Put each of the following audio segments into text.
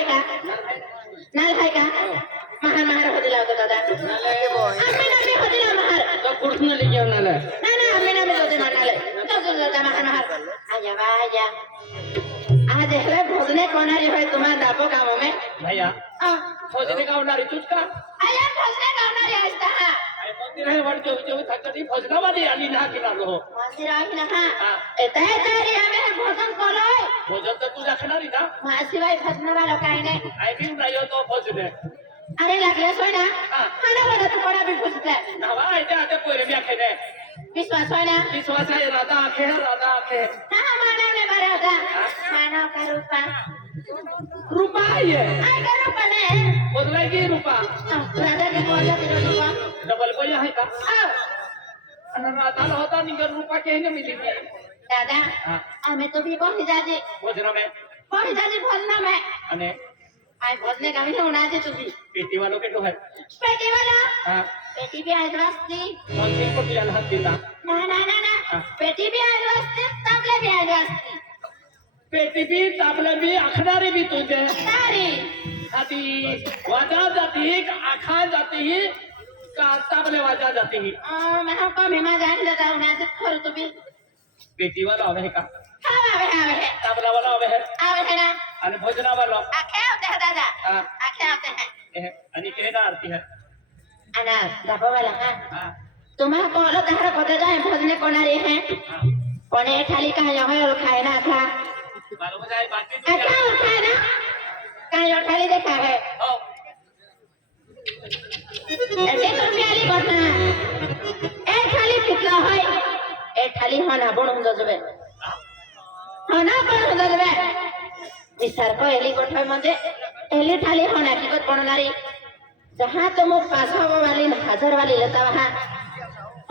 आहे का नाल आहे का महार महार होते लावतो दादा आम्ही नामे होते ना महार कुठून घेऊन आला ना ना आम्ही नामे होते म्हणाले दादा महार महार आया वाया आज हे भोजने कोणारी होय तुम्हाला दाबो का मम्मी भैया भोजने गावणारी तूच का आया भोजने गावणारी आहेस का हा मंदिर आहे वाटतो जेव्हा थाकती भोजनामध्ये आली ना की लागलो मंदिर आहे ना हा येते तरी आम्ही भोजन करोय भोजन तर तू दाखवणारी ना माझ्याशिवाय भजनाला काही नाही ऐकून नाही तो भोजने अरे लागले सोय ना खाना बघा तू कोणा बी पुसते नावा ऐकते आता पोरे बी आखे नाही विश्वास होय ना विश्वास आहे राधा आखे हा मानव ने बरा होता मानव का रूपा रूपा आहे काय का रूपा ने बदलाय की रूपा राधा के बोलला तेरा रूपा डबल कोई आहे का आणि राधाला होता निगर रूपा के ने मिली दादा हमें तो भी बहुत जाजे भोजना में बहुत जाजे भोजना में अने आई भोजने का भी होना है तू भी पेटी वालों के तो है पेटी वाला हां पेटी भी आज वास्ती कौन सी को पिया हाथ देता ना ना ना ना पेटी भी आज वास्ती तबले भी आज वास्ती पेटी भी ताबले भी अखदारे भी तुझे सारी आती वाजा जाती आखा जाती का ताबले वाजा जाती मैं हमको भीमा जान देता हूँ ना खोल तू भी पेटी वाला आवे का हाँ आवे ताबला वाला आवे है ना आणि भोजना वाला आखे होते हैं दादा आखे होते हैं आणि के ना आरती है अना दाबा वाला हाँ तुम्हारा कॉलो तहरा पता जाए भोजने कोना रे हैं कोने थाली कहाँ जाओ और खाए ना था मालूम जाए बात अच्छा और खाए ना कहाँ और थाली देखा है ऐसे तो प्याली करना एक थाली कितना है एक थाली होना बड़ होता जबे होना बड़ होता जबे विचार को एली कोठे मध्ये एली थाली होना की कोट पडणारी जहां तो मग पासा वाली 1000 वाली लेता वहां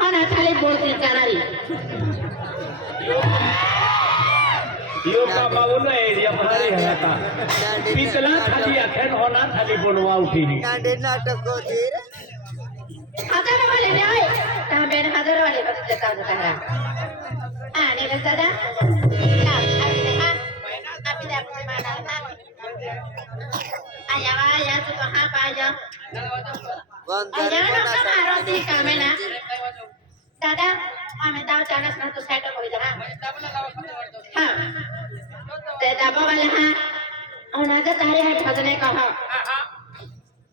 होना थाली बोलती जाणारी यो का बाबू ना एरिया भारी है का पिछला थाली अखन होना थाली बनवा उठी नहीं नाडे नाटक को दे 1000 वाली ने ओए ता बेन 1000 वाली बस देता हूं तारा ने दादा ना अभी देखा अभी दे अपने माना आया आया तू कहां पा जा आया ना हमारा ती काम है ना दादा हमें दाव चानस ना तो सेट हो जा हां ते दाबा वाला हां और ना तो तारे है भजने कहा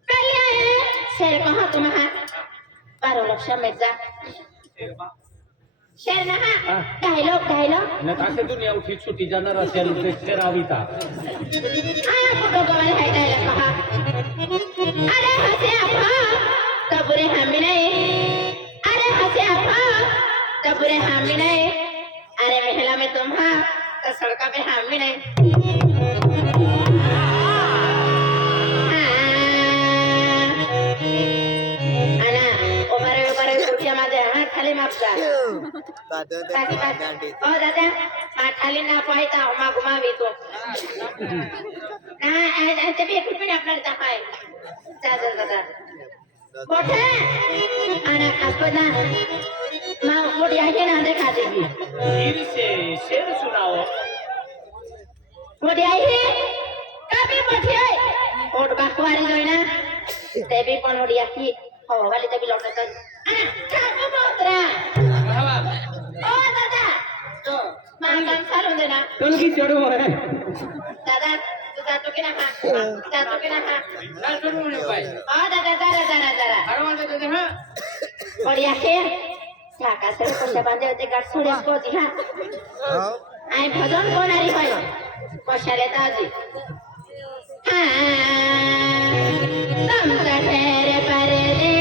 पहले है शेर कहा तुम हां 12 लक्ष में जा शेर ना हां डायलॉग न ताके दुनिया उठी छुटी जाणार असेल ते शेराविता आया फोटो कवल है डायलॉग कहा अरे हसे आपा कबरे हमें नहीं अरे हसे आपा कबरे हमें नहीं अरे महला में तुम हां तो सड़का पे हमें नहीं खाली मापता ओ दादा मा खाली ना पाहिता मा घुमावी तो ना ऐसे भी 1 रुपया आपल्याला दाखवाय दादा दादा मोठे आणि आपला मा मोठी आहे ना देखा देगी फिर से शेर सुनाओ मोठी आहे कभी मोठी आहे पोट बाकवारी जोई ना ते भी पण मोठी आहे हो वाली ते भी लौटत काका मोत्रा ओ दादा तो मांगम चालू दे ना चल की चढ़ो है दादा तू जातो की ना जातो की ना चल चढ़ो रे भाई ओ दादा जरा हरवान दे दे हां बढ़िया है साका से पैसा बांधे होते गाठ सोडे को जी हां आई भजन कोणारी होय पैसा लेता जी हां तुमचा फेरे परदेसी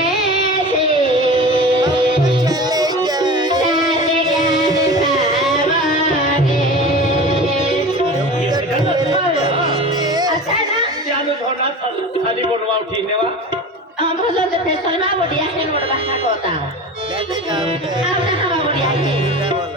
खाली बनवा उठी नेवा भजन ते सलमा बढ़िया है नोट बहा कोता लेते जाओ आवना हवा बढ़िया है